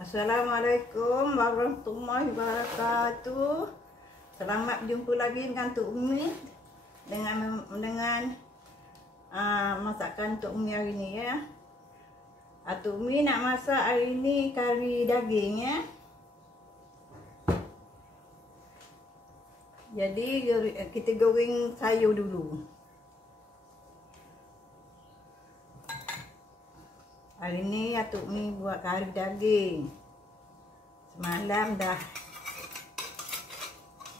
Assalamualaikum warahmatullahi wabarakatuh. Selamat berjumpa lagi dengan Tok Umi dengan masakan Tok Umi hari ni ya. Tok Umi nak masak hari ni kari daging ya. Jadi kita goreng sayur dulu. Hari ni Tok Umi buat kari daging. Semalam dah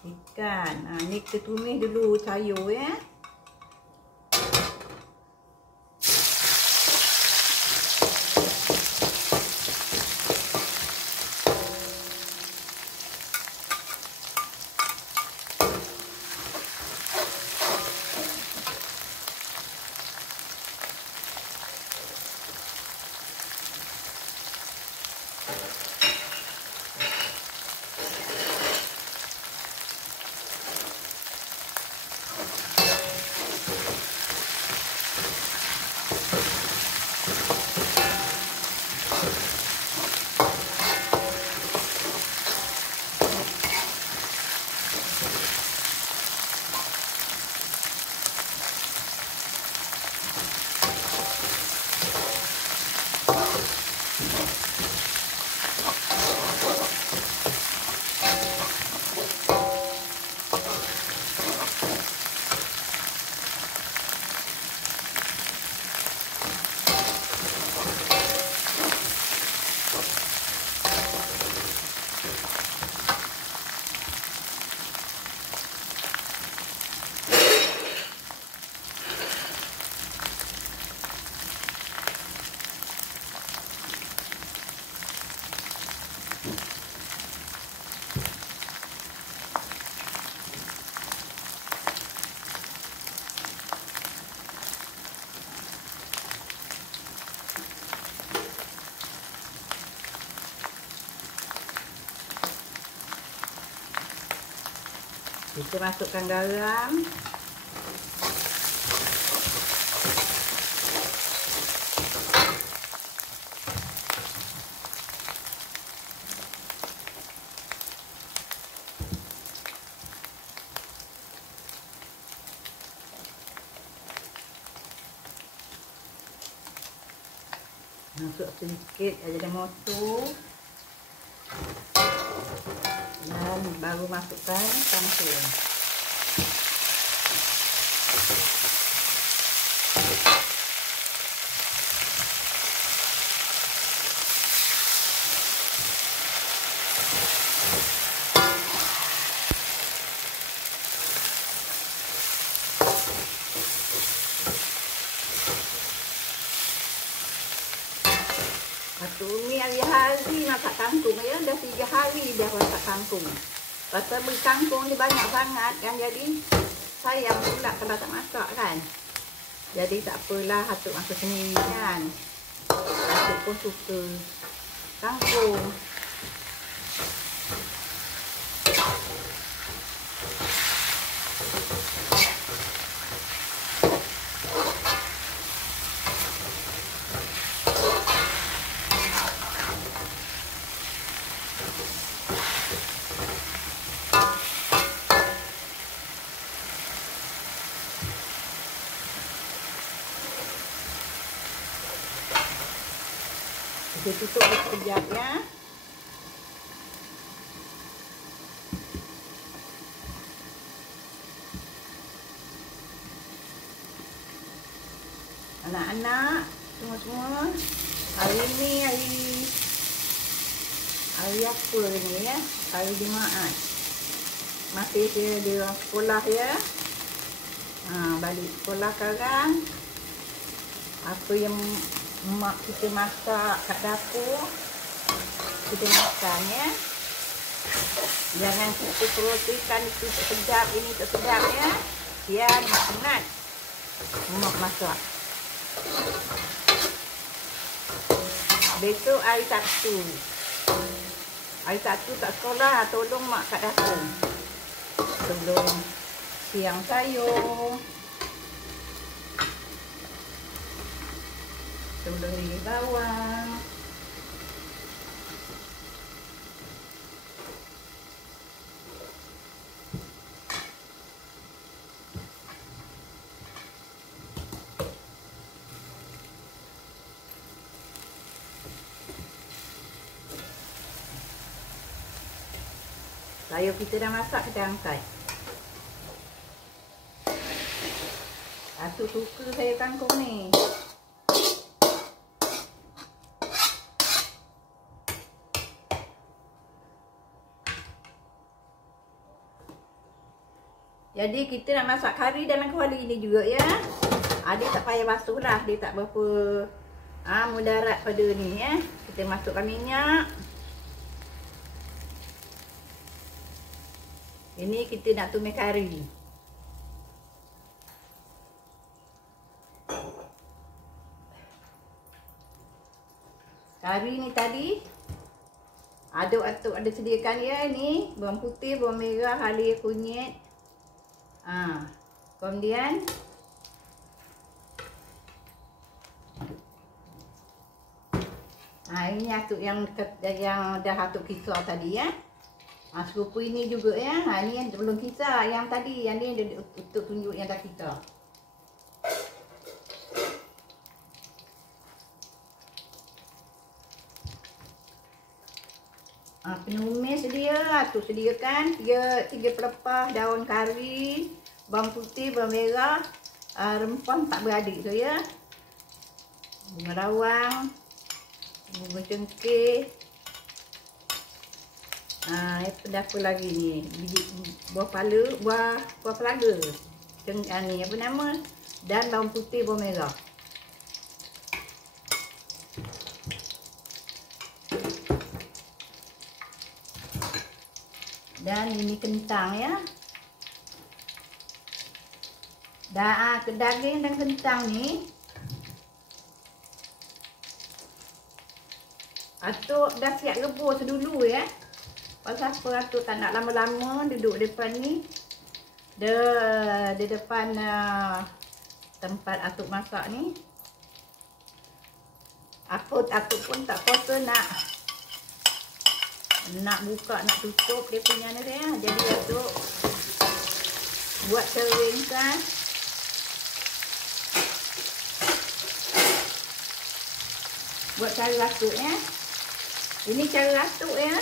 ikan. Ni kita tumis dulu sayur ya. Kita masukkan garam. Masuk sedikit aja motor. Dan baru masukkan kangkung. Tok Umi hari-hari masak kangkung ya, dah 3 hari dah masak kangkung. Pasal kangkung ni banyak sangat kan, jadi sayang pula kalau tak masak kan. Jadi tak apalah, Atuk masak sendiri kan. Atuk pun suka kangkung. Kita tutup sekejap ya. Anak-anak semua-semua, hari ni hari apa ni ya? Hari Jumaat. Masih dia sekolah ya. Balik sekolah sekarang. Apa yang mak kita masak kat dapur, kita makan ya. Jangan kita perhatikan itu tak sedap, ini tak sedap ya. Sian mak penat mak masak. Besok hari Sabtu. Hari Sabtu tak sekolah, tolong mak kat dapur. Tolong siang sayur. Tolong bawang. Sayur kita dah masak, kita angkat. Atuk suka sayur kangkung ni. Jadi kita nak masak kari dalam kuali ni juga ya. Dia tak payah basuh lah, dia tak berapa mudarat pada ni ya. Kita masukkan minyak. Ini kita nak tumis kari. Kari ni tadi aduk-aduk ada sediakan ya ni, bawang putih, bawang merah, halia, kunyit. Kemudian ini atuk yang dah atuk kisar tadi ya. Serupa ini juga ya. Ini yang belum kisar, yang tadi, yang ni untuk tunjuk yang dah kisar. Penumis dia, atuk sediakan 3 pelepah daun kari, bawang putih, bawang merah, rempah tak beradik tu ya. Bunga lawang, bunga cengkeh. Apa lagi ni? Buah pelaga. Ni apa nama? Dan bawang putih, bawang merah. Dan ini kentang ya. Daging dan kentang ni atuk dah siap rebus dulu ya. Pasal apa atuk tak nak lama-lama duduk depan ni. Di depan tempat atuk masak ni. Atuk pun tak kuasa nak buka, nak tutup dia punya ni ya. Jadi atuk buat kering kan. Buat cara atuk ya. Ini cara atuk ya.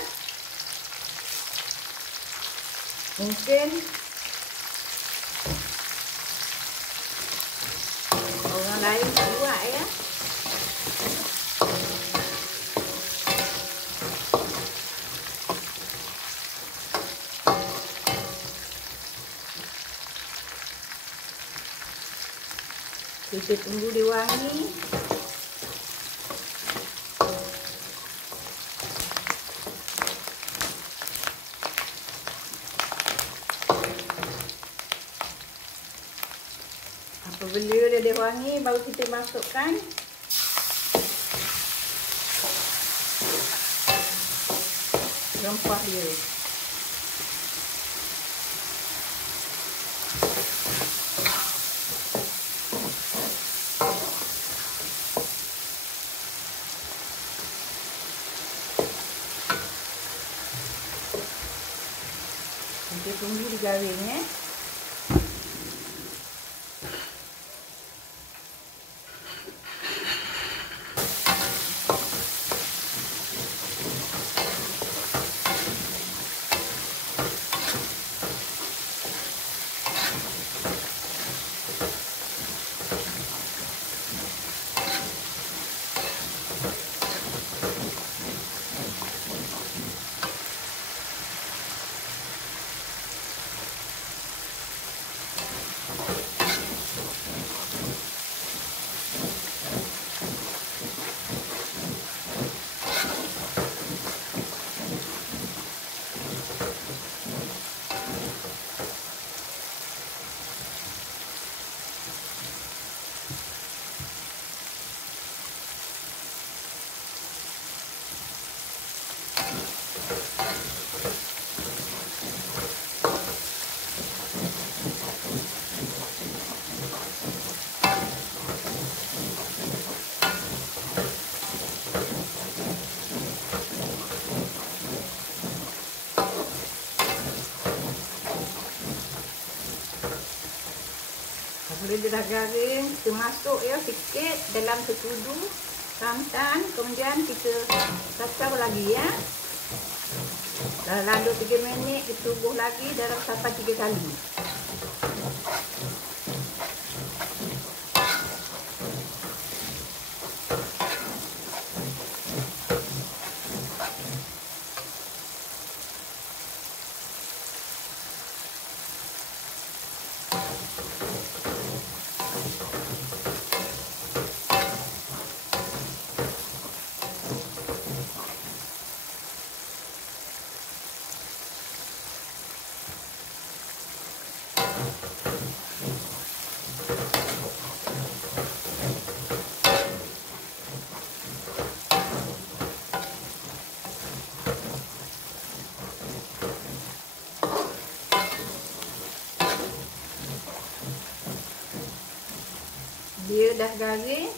Mungkin orang lain tak buat ya. Kita tunggu dia wangi. Apabila dia wangi, baru kita masukkan rempah dia. Kita tunggu digaring ya. Bila dia dah garing, kita masuk ya sikit dalam setudu santan, kemudian kita kacau lagi ya. Dalam 2-3 minit ditubuh lagi dalam sampai 3 kali. Dia dah garing,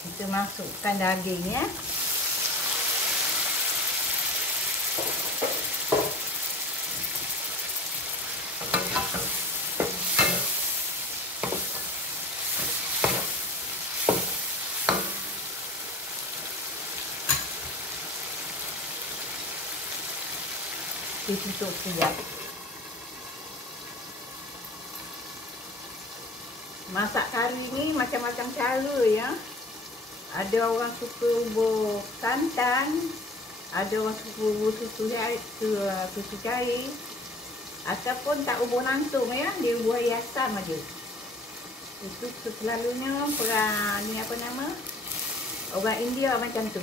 kita masukkan daging ya. Ditutup sekejap. Masak kari ni macam-macam cara ya. Ada orang suka ubur santan, ada orang suka ubur susu cair, ataupun tak ubur langsung ya, dia ubur air asam aja. Itu selalunya ni apa nama, orang India macam tu.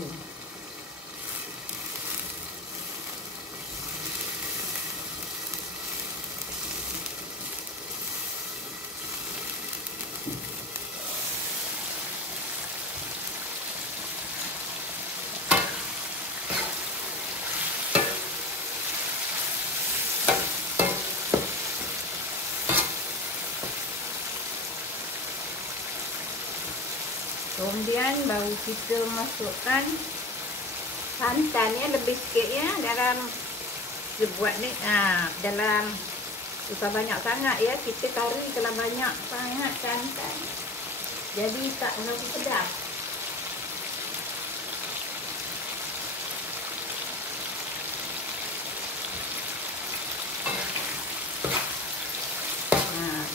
Kemudian baru kita masukkan santannya lebih sikit ya, dalam kita buat ni dalam susah banyak sangat ya, kita kari kalau banyak sangat santan jadi tak terlalu sedap.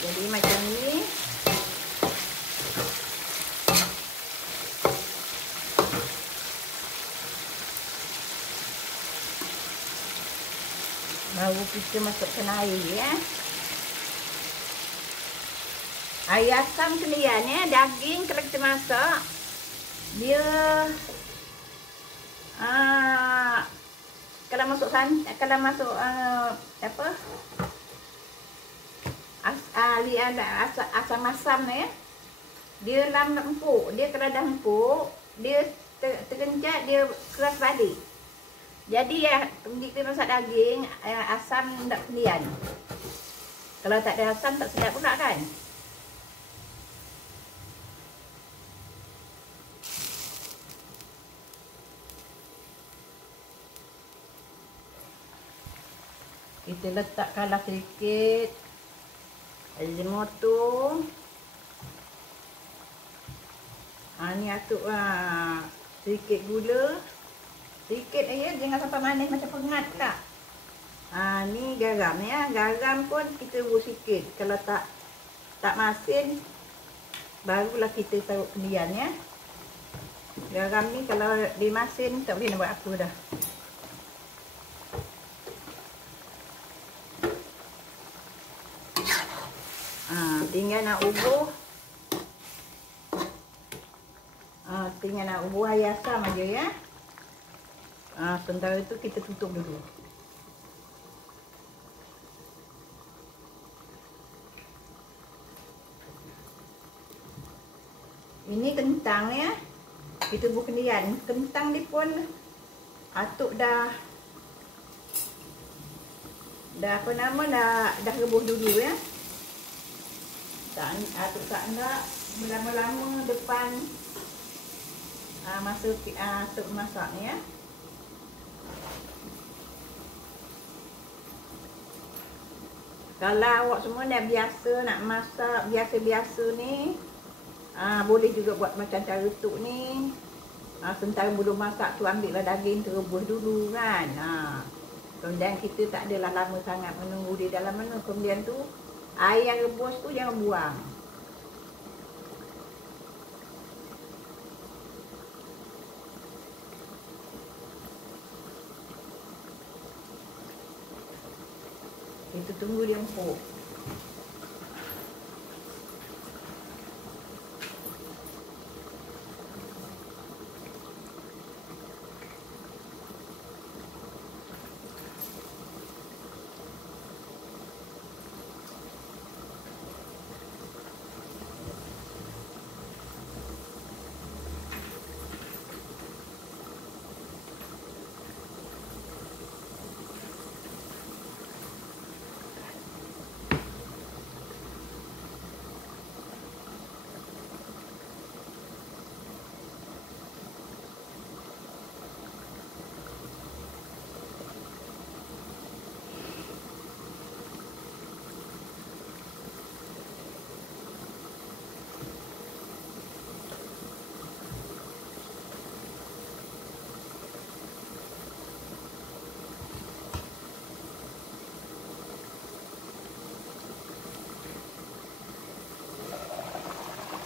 Jadi macam ni. Baru kita masukkan air ya. Air asam kalian ya, daging kalau kita masak dia kalau masuk apa asam-asam ya, dia dalam empuk, dia kalau dah empuk dia terkencat, dia keras balik. Jadi ya, kita masak daging, asam tak kalian. Kalau tak ada asam tak sedap pula kan. Kita letakkanlah sedikit Ajinomoto. Ni atuk sedikit gula. Sedikit aja, jangan sampai manis macam pengat tak. Ni garam ya. Garam pun kita buat sikit. Kalau tak masin, barulah kita taruh kalian ya. Garam ni kalau dimasin tak boleh nak buat apa dah. Tinggal nak ubur. Tinggal nak ubur air asam aja ya. Sementara itu kita tutup dulu. Ini kentang ya. Kita buat kendian. Kentang ni pun atuk dah apa nama, dah rebus dulu ya. Atuk tak nak lama-lama depan masa atuk masak ni ya. Kalau awak semua dah biasa nak masak biasa-biasa ni, boleh juga buat macam cara tuk ni. Sementara belum masak tu ambillah daging tu rebus dulu kan. Kemudian kita tak adalah lama sangat menunggu di dalam mana. Kemudian tu air yang rebus tu jangan buang. Kita tunggu dia empuk.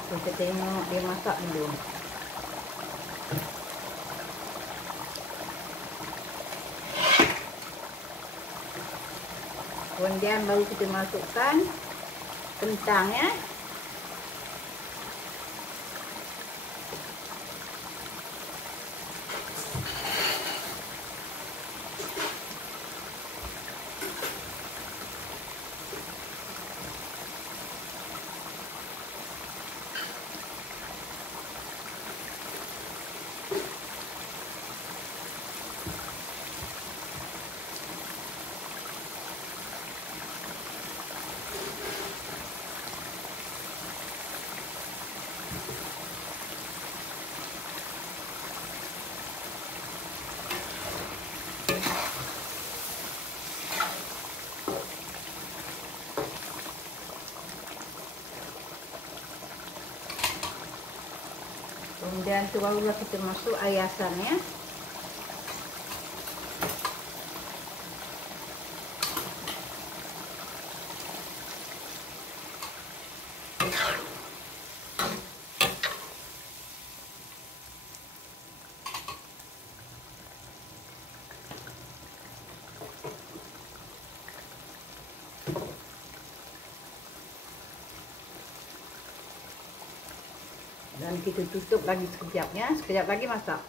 Kita tengok dia masak dulu. Kemudian baru kita masukkan kentang ya. Kemudian tu barulah kita masuk air asam ya. Dan kita tutup lagi sekejap ya. Sekejap lagi masak.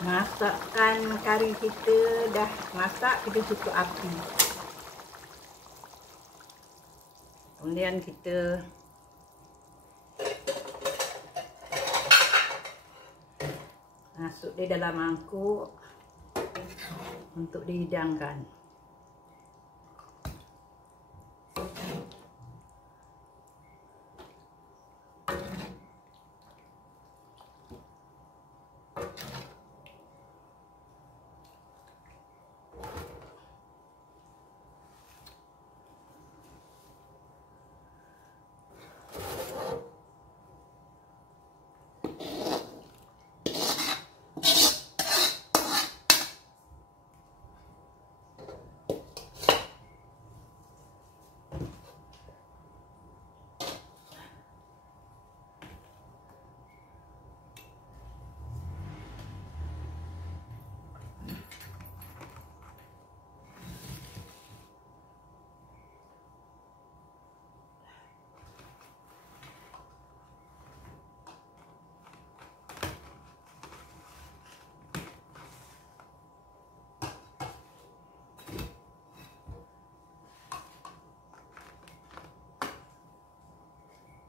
Masakkan kari kita dah masak, kita tutup api. Kemudian kita masuk di dalam mangkuk untuk dihidangkan.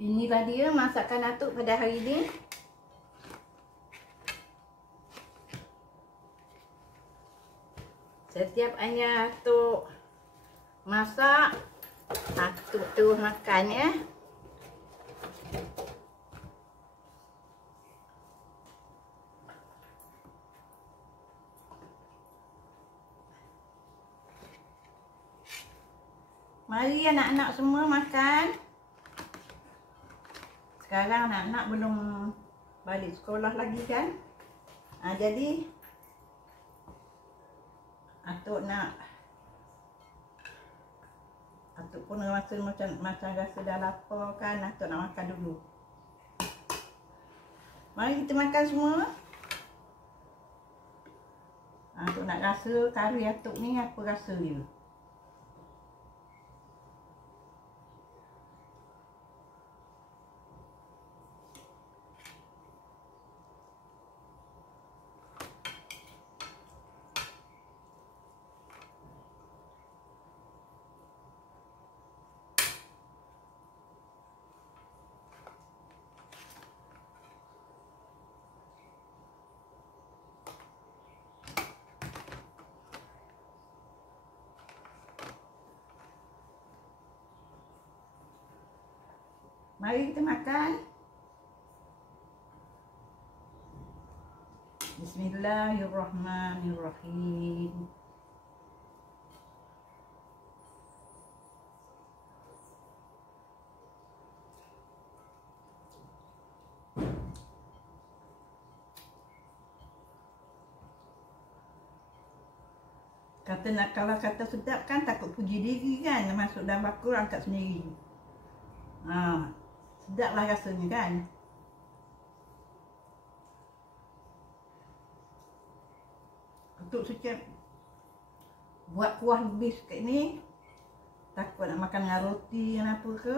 Inilah dia masakan atuk pada hari ini. Setiap hanya atuk masak, atuk terus makan ya. Mari anak-anak semua makan. Sekarang anak-anak belum balik sekolah lagi kan. Jadi atuk pun rasa macam rasa dah lapar kan. Atuk nak makan dulu. Mari kita makan semua. Atuk nak rasa kari atuk ni apa rasa dia. Mari kita makan. Bismillahirrahmanirrahim. Kalau kata sedap kan takut puji diri kan. Masuk dalam bakul angkat sendiri. Sedaplah rasanya kan. Untuk sikit buat kuah lebih sikit ni. Takut nak makan dengan roti dan apa ke.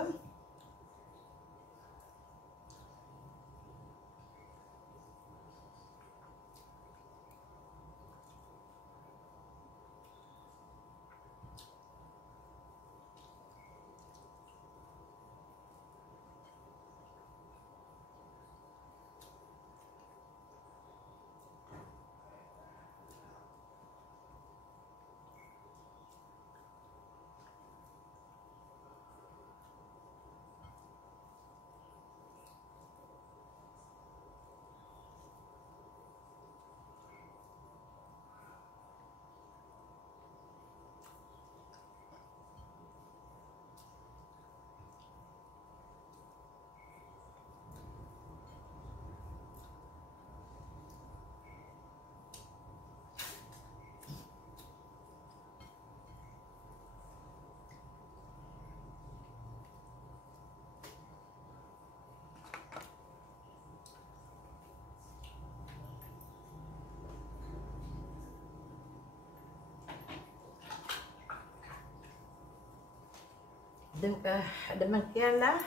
Demikianlah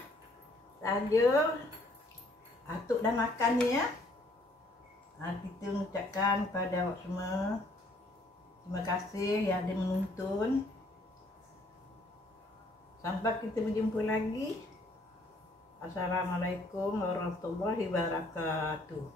saja atuk dah makan ni ya. Kita mengucapkan kepada awak semua terima kasih yang ada menonton. Sampai kita berjumpa lagi. Assalamualaikum warahmatullahi wabarakatuh.